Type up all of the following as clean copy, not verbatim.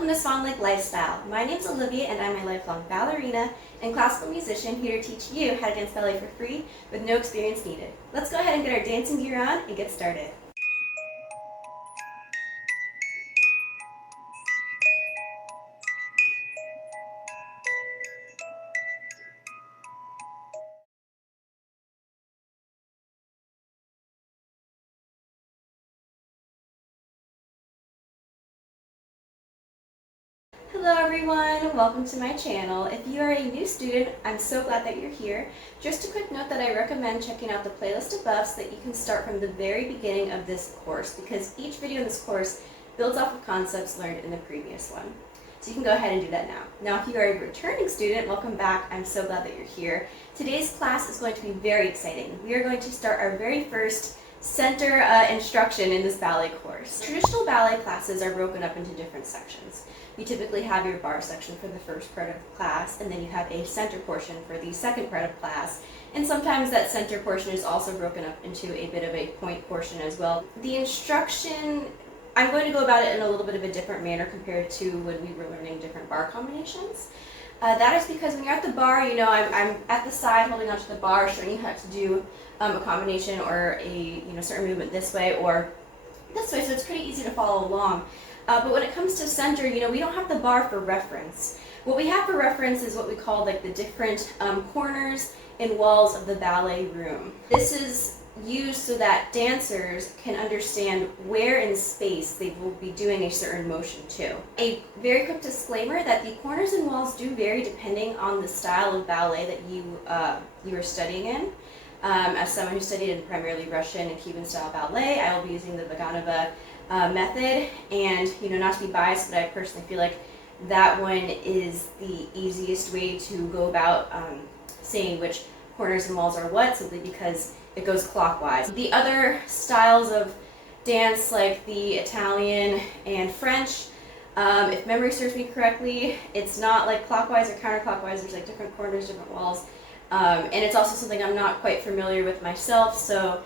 welcome to Swan Lake Lifestyle. My name's Olivia and I'm a lifelong ballerina and classical musician here to teach you how to dance ballet for free with no experience needed. Let's go ahead and get our dancing gear on and get started. Hello everyone, welcome to my channel. If you are a new student, I'm so glad that you're here. Just a quick note that I recommend checking out the playlist above so that you can start from the very beginning of this course, because each video in this course builds off of concepts learned in the previous one. So you can go ahead and do that now. Now if you are a returning student, welcome back. I'm so glad that you're here. Today's class is going to be very exciting. We are going to start our very first center instruction in this ballet course. Traditional ballet classes are broken up into different sections. You typically have your bar section for the first part of the class, and then you have a center portion for the second part of class. And sometimes that center portion is also broken up into a bit of a point portion as well. The instruction, I'm going to go about it in a little bit of a different manner compared to when we were learning different bar combinations. That is because when you're at the bar, you know, I'm at the side holding onto the bar, showing you how to do a combination or a certain movement this way or this way, so it's pretty easy to follow along. But when it comes to center, we don't have the bar for reference. What we have for reference is what we call like the different corners and walls of the ballet room. This is used so that dancers can understand where in space they will be doing a certain motion to. A very quick disclaimer that the corners and walls do vary depending on the style of ballet that you are studying in. As someone who studied in primarily Russian and Cuban style ballet, I will be using the Vaganova method, and not to be biased, but I personally feel like that one is the easiest way to go about saying which corners and walls are what, simply because it goes clockwise. The other styles of dance, like the Italian and French, if memory serves me correctly, it's not like clockwise or counterclockwise. There's like different corners, different walls, and it's also something I'm not quite familiar with myself, so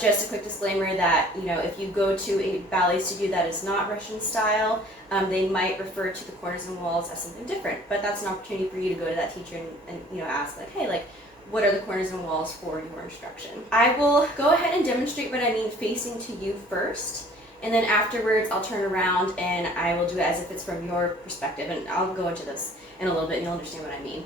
just a quick disclaimer that if you go to a ballet studio that is not Russian style, they might refer to the corners and walls as something different, but that's an opportunity for you to go to that teacher and ask, like, hey, like, what are the corners and walls for your instruction? I will go ahead and demonstrate what I mean facing to you first, and then afterwards I'll turn around and I will do it as if it's from your perspective, and I'll go into this in a little bit and you'll understand what I mean.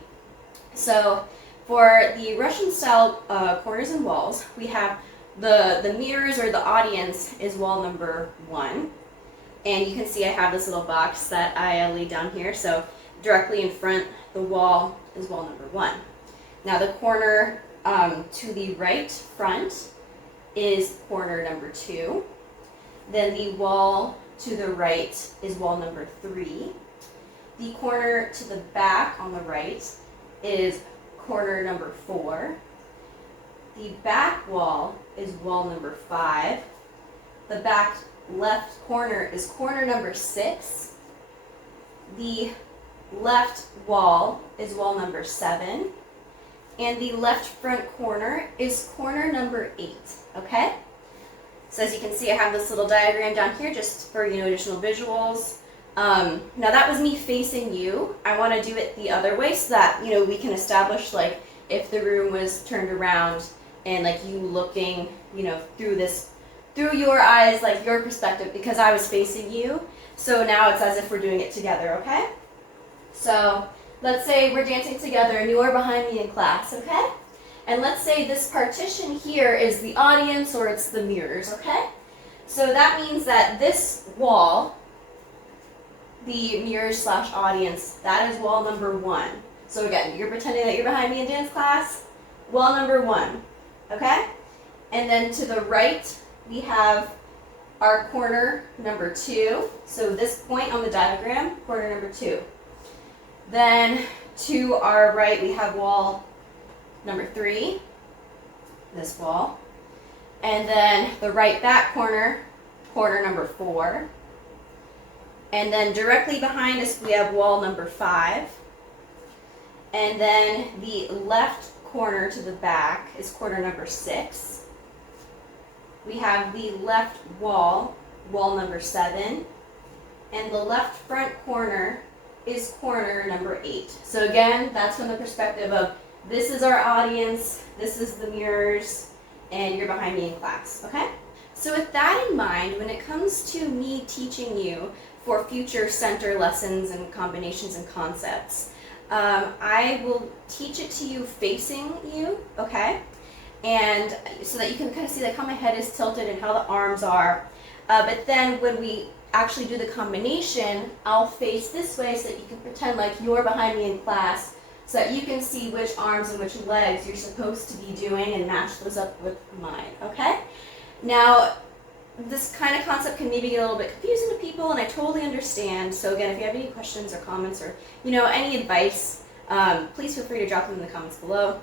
So for the Russian style corners and walls, we have the mirrors, or the audience, is wall number 1. And you can see I have this little box that I laid down here. So directly in front, the wall is wall number 1. Now the corner to the right front is corner number 2. Then the wall to the right is wall number 3. The corner to the back on the right is corner number 4. The back wall is wall number 5. The back left corner is corner number 6. The left wall is wall number 7. And the left front corner is corner number 8. Okay? So as you can see, I have this little diagram down here just for additional visuals. Now that was me facing you. I want to do it the other way so that we can establish, like, if the room was turned around and like you looking, through your eyes, like your perspective, because I was facing you. So now it's as if we're doing it together, okay? So let's say we're dancing together and you are behind me in class, okay? And let's say this partition here is the audience or it's the mirrors, okay? So that means that this wall, the mirrors / audience, that is wall number 1. So again, you're pretending that you're behind me in dance class, wall number 1. Okay? And then to the right, we have our corner number 2. So this point on the diagram, corner number 2. Then to our right, we have wall number 3, this wall. And then the right back corner, corner number 4. And then directly behind us, we have wall number 5. And then the left corner to the back is corner number 6. We have the left wall, wall number 7. and the left front corner is corner number 8. So again, that's from the perspective of this is our audience, this is the mirrors, and you're behind me in class, okay? So with that in mind, when it comes to me teaching you for future center lessons and combinations and concepts, I will teach it to you facing you, okay? And so that you can kind of see like how my head is tilted and how the arms are. But then when we actually do the combination, I'll face this way so that you can pretend like you're behind me in class so that you can see which arms and which legs you're supposed to be doing and match those up with mine, okay? Now, this kind of concept can maybe get a little bit confusing to people, and I totally understand. So again, if you have any questions or comments or any advice, please feel free to drop them in the comments below.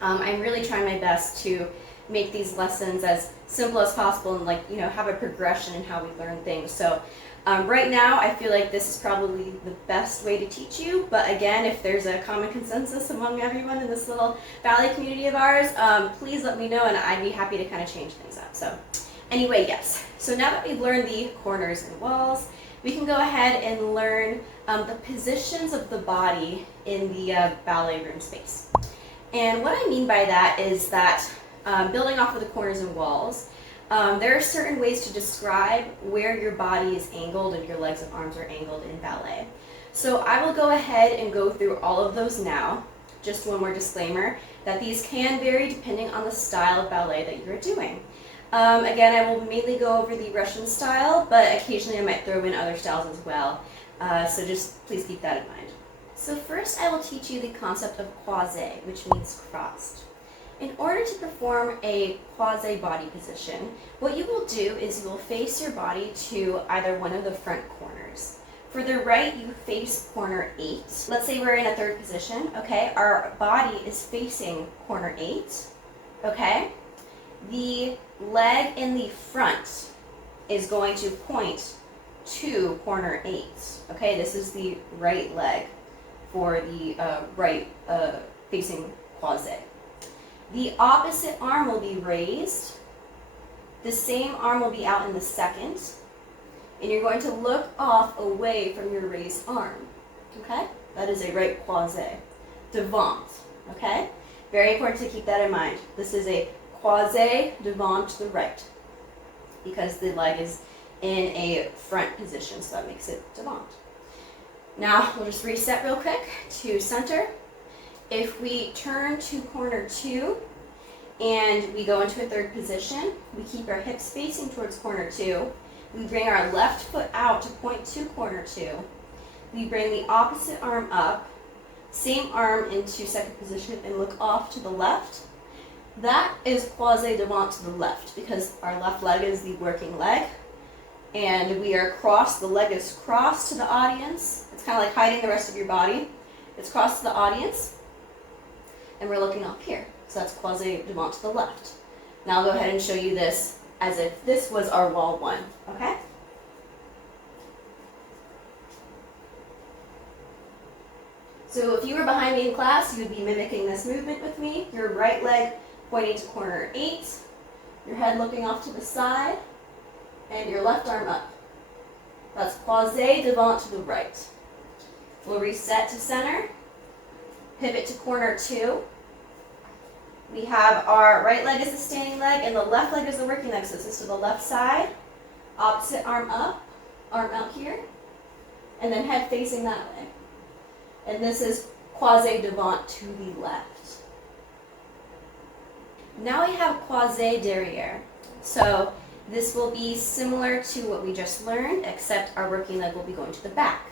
I'm really trying my best to make these lessons as simple as possible and have a progression in how we learn things. So right now I feel like this is probably the best way to teach you, but again, if there's a common consensus among everyone in this little ballet community of ours, please let me know and I'd be happy to kind of change things up. So anyway, yes, so now that we've learned the corners and walls, we can go ahead and learn the positions of the body in the ballet room space. And what I mean by that is that building off of the corners and walls, there are certain ways to describe where your body is angled and your legs and arms are angled in ballet. So I will go ahead and go through all of those now. Just one more disclaimer that these can vary depending on the style of ballet that you're doing. Again, I will mainly go over the Russian style, but occasionally I might throw in other styles as well. So just please keep that in mind. So first I will teach you the concept of croisé, which means crossed. In order to perform a croisé body position, what you will do is you will face your body to either one of the front corners. For the right, you face corner 8. Let's say we're in a third position, okay? Our body is facing corner 8, okay? The leg in the front is going to point to corner 8, okay? This is the right leg for the right facing croisé. The opposite arm will be raised. The same arm will be out in the second. And you're going to look off away from your raised arm. Okay? That is a right croisé. Devant. Okay? Very important to keep that in mind. This is a croisé devant to the right because the leg is in a front position, so that makes it devant. Now, we'll just reset real quick to center. If we turn to corner 2 and we go into a third position, we keep our hips facing towards corner 2. We bring our left foot out to point to corner 2. We bring the opposite arm up, same arm into second position and look off to the left. That is croisé devant to the left because our left leg is the working leg. And we are crossed, the leg is crossed to the audience. It's kind of like hiding the rest of your body. It's crossed to the audience. And we're looking up here. So that's croisé devant to the left. Now I'll go ahead and show you this as if this was our wall 1, okay? So if you were behind me in class, you would be mimicking this movement with me. Your right leg pointing to corner 8, your head looking off to the side, and your left arm up. That's croisé devant to the right. We'll reset to center, pivot to corner 2. We have our right leg is the standing leg and the left leg is the working leg. So this is to the left side, opposite arm up, arm out here, and then head facing that way. And this is croisé devant to the left. Now we have croisé derrière. So this will be similar to what we just learned, except our working leg will be going to the back.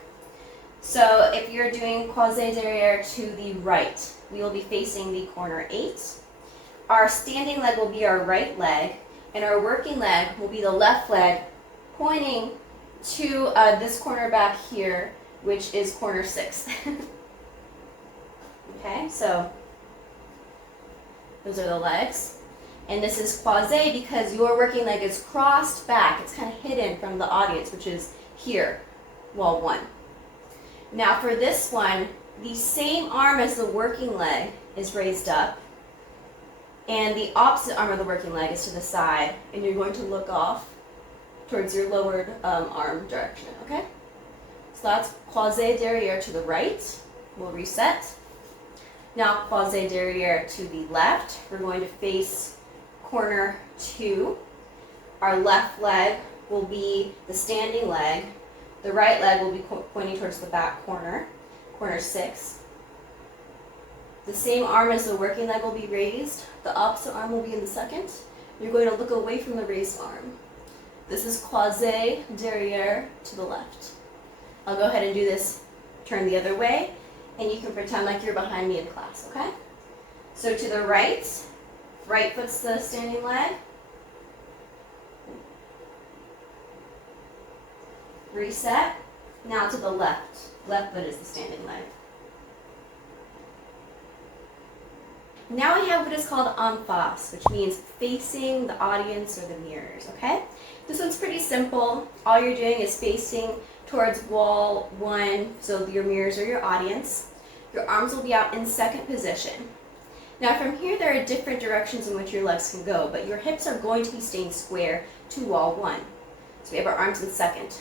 So if you're doing croisé derrière to the right, we will be facing the corner 8. Our standing leg will be our right leg, and our working leg will be the left leg pointing to this corner back here, which is corner 6. Okay, so those are the legs. And this is croisé because your working leg is crossed back. It's kind of hidden from the audience, which is here, wall 1. Now for this one, the same arm as the working leg is raised up, and the opposite arm of the working leg is to the side, and you're going to look off towards your lowered arm direction, okay? So that's Croisé Derrière to the right. We'll reset. Now Croisé Derrière to the left. We're going to face corner 2. Our left leg will be the standing leg. The right leg will be pointing towards the back corner, corner 6. The same arm as the working leg will be raised. The opposite arm will be in the second. You're going to look away from the raised arm. This is Croisé Derrière to the left. I'll go ahead and do this, turn the other way, and you can pretend like you're behind me in class, okay? So to the right foot's the standing leg. Reset. Now to the left foot is the standing leg. Now we have what is called Efface, which means facing the audience or the mirrors, okay? This one's pretty simple. All you're doing is facing towards wall 1, so your mirrors are your audience. Your arms will be out in second position. Now from here, there are different directions in which your legs can go, but your hips are going to be staying square to wall 1. So we have our arms in second.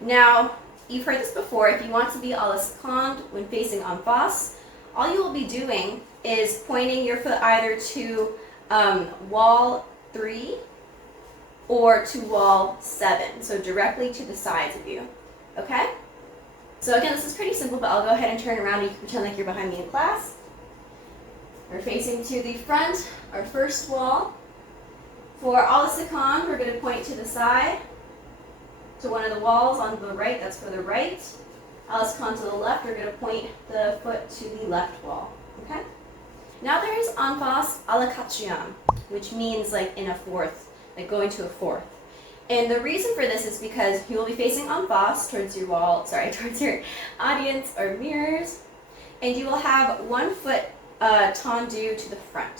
Now, you've heard this before, if you want to be à la seconde when facing Efface, all you will be doing is pointing your foot either to wall 3 or to wall 7, so directly to the sides of you, okay? So again, this is pretty simple, but I'll go ahead and turn around and you can pretend like you're behind me in class. We're facing to the front, our first wall. For à la seconde, we're going to point to the side, to one of the walls on the right, that's for the right. À la seconde to the left, we're going to point the foot to the left wall, okay? Now there is Efface à la quatrième, which means like in a fourth, like going to a fourth. And the reason for this is because you will be facing Efface towards your wall, towards your audience or mirrors, and you will have one foot tendu to the front.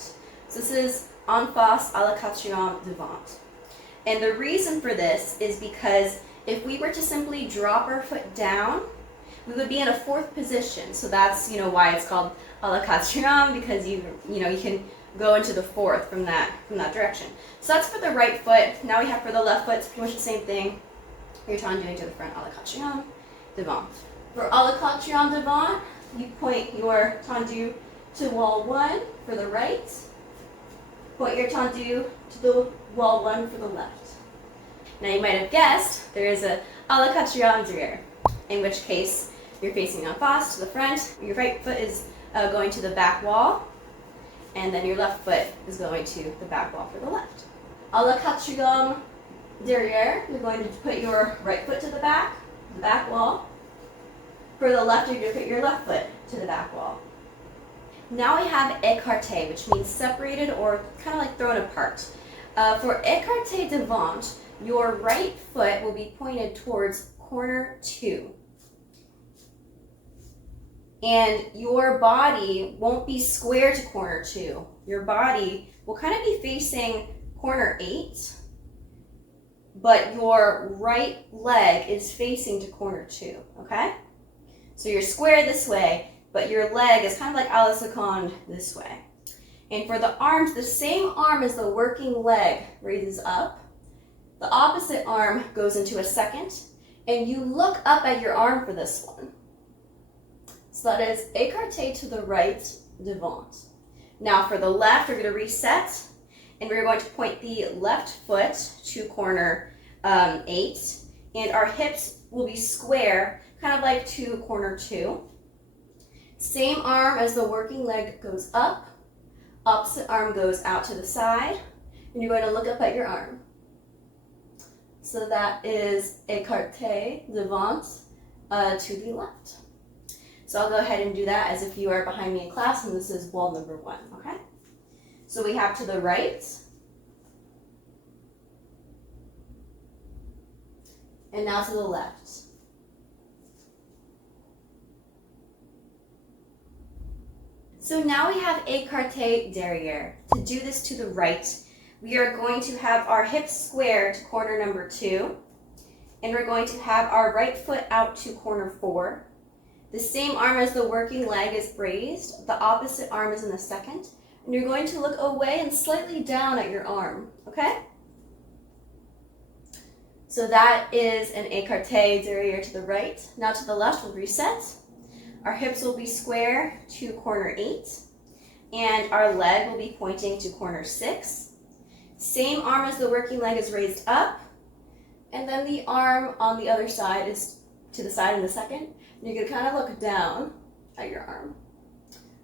So this is Efface à la quatrième devant. And the reason for this is because if we were to simply drop our foot down, we would be in a fourth position. So that's why it's called à la quatrième, because you can go into the fourth from that direction. So that's for the right foot. Now we have for the left foot, it's pretty much the same thing. You're tendu to the front, à la quatrième devant. For à la quatrième devant, you point your tendu to wall 1 for the right. Point your tendu to the wall 1 for the left. Now you might have guessed there is a à la quatrième derrière, in which case you're facing Efface to the front. Your right foot is going to the back wall, and then your left foot is going to the back wall for the left. À la quatrième derrière, you're going to put your right foot to the back wall. For the left, you're going to put your left foot to the back wall. Now we have Ecarte, which means separated or kind of like thrown apart. For Ecarte Devant, your right foot will be pointed towards corner 2. And your body won't be square to corner 2. Your body will kind of be facing corner 8, but your right leg is facing to corner 2, okay? So you're square this way, but your leg is kind of like à la seconde this way. And for the arms, the same arm as the working leg raises up. The opposite arm goes into a second, and you look up at your arm for this one. So that is écarté to the right, devant. Now for the left, we're going to reset, and we're going to point the left foot to corner 8, and our hips will be square, kind of like to corner 2. Same arm as the working leg goes up, opposite arm goes out to the side, and you're going to look up at your arm. So that is écarté devant to the left. So I'll go ahead and do that as if you are behind me in class, and this is wall number 1, okay? So we have to the right, and now to the left. So now we have écarté derrière. To do this to the right, we are going to have our hips square to corner number 2, and we're going to have our right foot out to corner 4. The same arm as the working leg is raised, the opposite arm is in the second, and you're going to look away and slightly down at your arm, okay? So that is an Ecarte Derrière to the right. Now to the left, we'll reset. Our hips will be square to corner 8, and our leg will be pointing to corner 6. Same arm as the working leg is raised up, and then the arm on the other side is to the side in the second. And you're gonna kind of look down at your arm.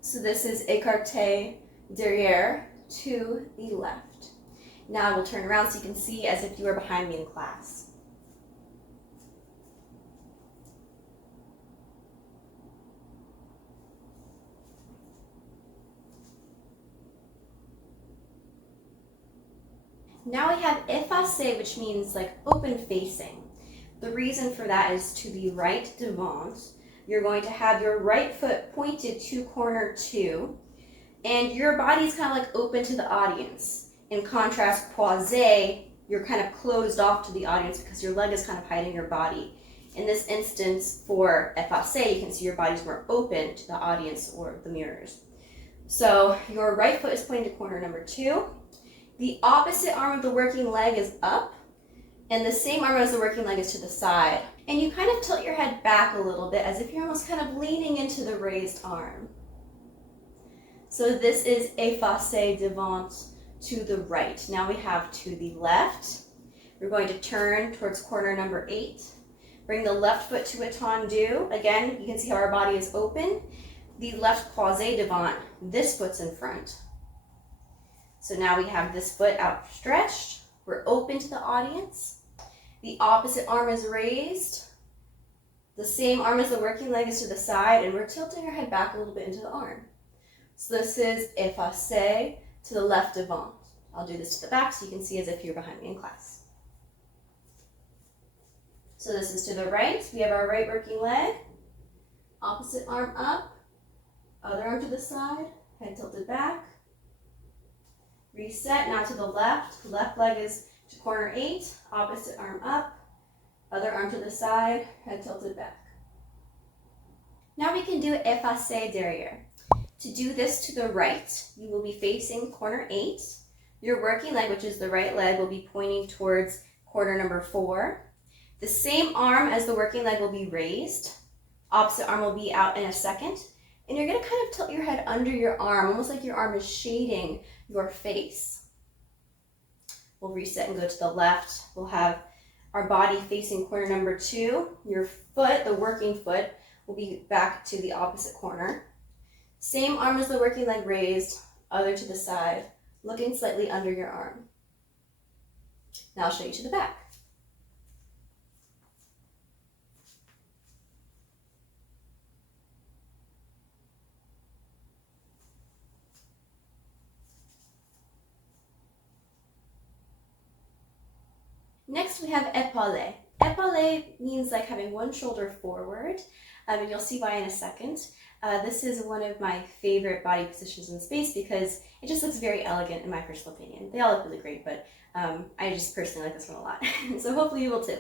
So this is Ecarte Derrière to the left. Now we'll turn around so you can see as if you were behind me in class. Now we have Efface, which means like open facing. The reason for that is to the right devant. You're going to have your right foot pointed to corner 2, and your body is kind of like open to the audience. In contrast, Croisé, you're kind of closed off to the audience because your leg is kind of hiding your body. In this instance, for Efface, you can see your body's more open to the audience or the mirrors. So your right foot is pointing to corner number 2. The opposite arm of the working leg is up, and the same arm as the working leg is to the side. And you kind of tilt your head back a little bit as if you're almost kind of leaning into the raised arm. So this is Efface Devant to the right. Now we have to the left. We're going to turn towards corner number 8. Bring the left foot to a tendu. Again, you can see how our body is open. The left Croisé Devant, this foot's in front. So now we have this foot outstretched. We're open to the audience. The opposite arm is raised. The same arm as the working leg is to the side, and we're tilting our head back a little bit into the arm. So this is Efface to the left devant. I'll do this to the back so you can see as if you're behind me in class. So this is to the right. We have our right working leg. Opposite arm up. Other arm to the side. Head tilted back. Reset. Now to the left. Left leg is to corner 8. Opposite arm up. Other arm to the side. Head tilted back. Now we can do Efface Derrière. To do this to the right, you will be facing corner 8. Your working leg, which is the right leg, will be pointing towards corner number 4. The same arm as the working leg will be raised. Opposite arm will be out in a second. And you're going to kind of tilt your head under your arm, almost like your arm is shading your face. We'll reset and go to the left. We'll have our body facing corner number 2. Your foot, the working foot, will be back to the opposite corner. Same arm as the working leg raised, other to the side, looking slightly under your arm. Now I'll show you to the back. Next we have Epaule. Epaule means like having one shoulder forward, and you'll see why in a second. This is one of my favorite body positions in space because it just looks very elegant in my personal opinion. They all look really great, but I just personally like this one a lot. So hopefully you will too.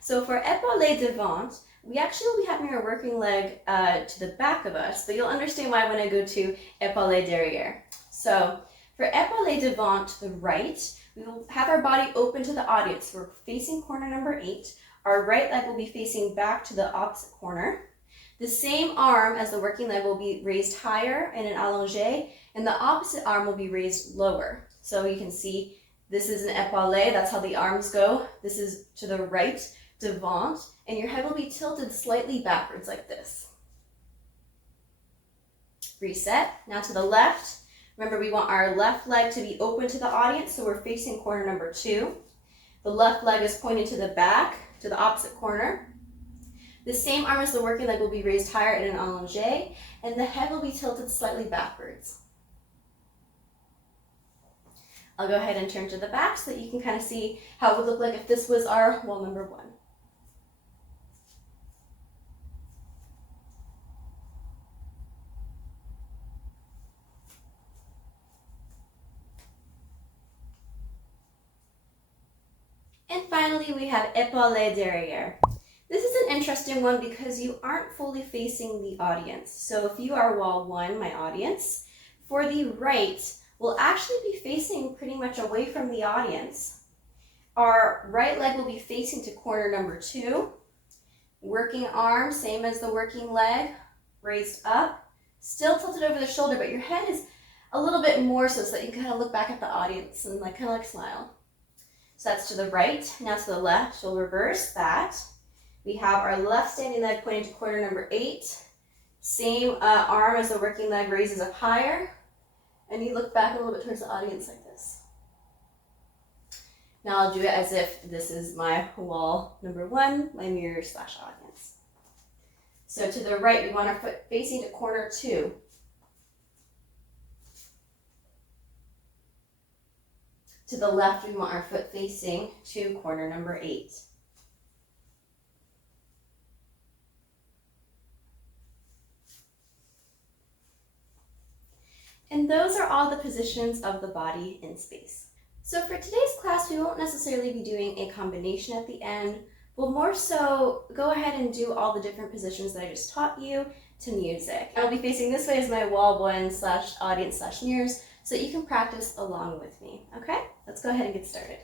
So for Ecarte Devant, we actually will be having our working leg to the back of us, but you'll understand why when I go to Ecarte Derrière. So for Ecarte Devant to the right, we will have our body open to the audience. We're facing corner number 8. Our right leg will be facing back to the opposite corner. The same arm as the working leg will be raised higher in an allongé, and the opposite arm will be raised lower. So you can see this is an épaulé, that's how the arms go. This is to the right, devant, and your head will be tilted slightly backwards like this. Reset. Now to the left. Remember, we want our left leg to be open to the audience, so we're facing corner number 2. The left leg is pointed to the back, to the opposite corner. The same arm as the working leg will be raised higher in an allongé, and the head will be tilted slightly backwards. I'll go ahead and turn to the back so that you can kind of see how it would look like if this was our wall number 1. And finally, we have Epaule Derrière. This is an interesting one because you aren't fully facing the audience. So if you are wall 1, my audience, for the right, we'll actually be facing pretty much away from the audience. Our right leg will be facing to corner number 2. Working arm, same as the working leg, raised up. Still tilted over the shoulder, but your head is a little bit more so that you can kind of look back at the audience and kind of smile. So that's to the right. Now to the left, you'll reverse that. We have our left standing leg pointing to corner number 8. Same arm as the working leg raises up higher. And you look back a little bit towards the audience like this. Now I'll do it as if this is my wall number 1, my mirror / audience. So to the right, we want our foot facing to corner 2. To the left, we want our foot facing to corner number 8. And those are all the positions of the body in space. So for today's class, we won't necessarily be doing a combination at the end. We'll more so go ahead and do all the different positions that I just taught you to music. I'll be facing this way as my wall 1 / audience / mirrors, so that you can practice along with me, okay? Let's go ahead and get started.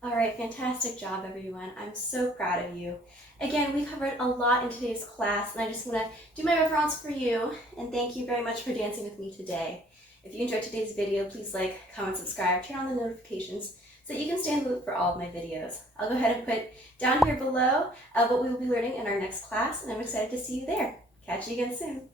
All right, fantastic job, everyone. I'm so proud of you. Again, we covered a lot in today's class, and I just want to do my reference for you, and thank you very much for dancing with me today. If you enjoyed today's video, please like, comment, subscribe, turn on the notifications so that you can stay in the loop for all of my videos. I'll go ahead and put down here below what we will be learning in our next class, and I'm excited to see you there. Catch you again soon.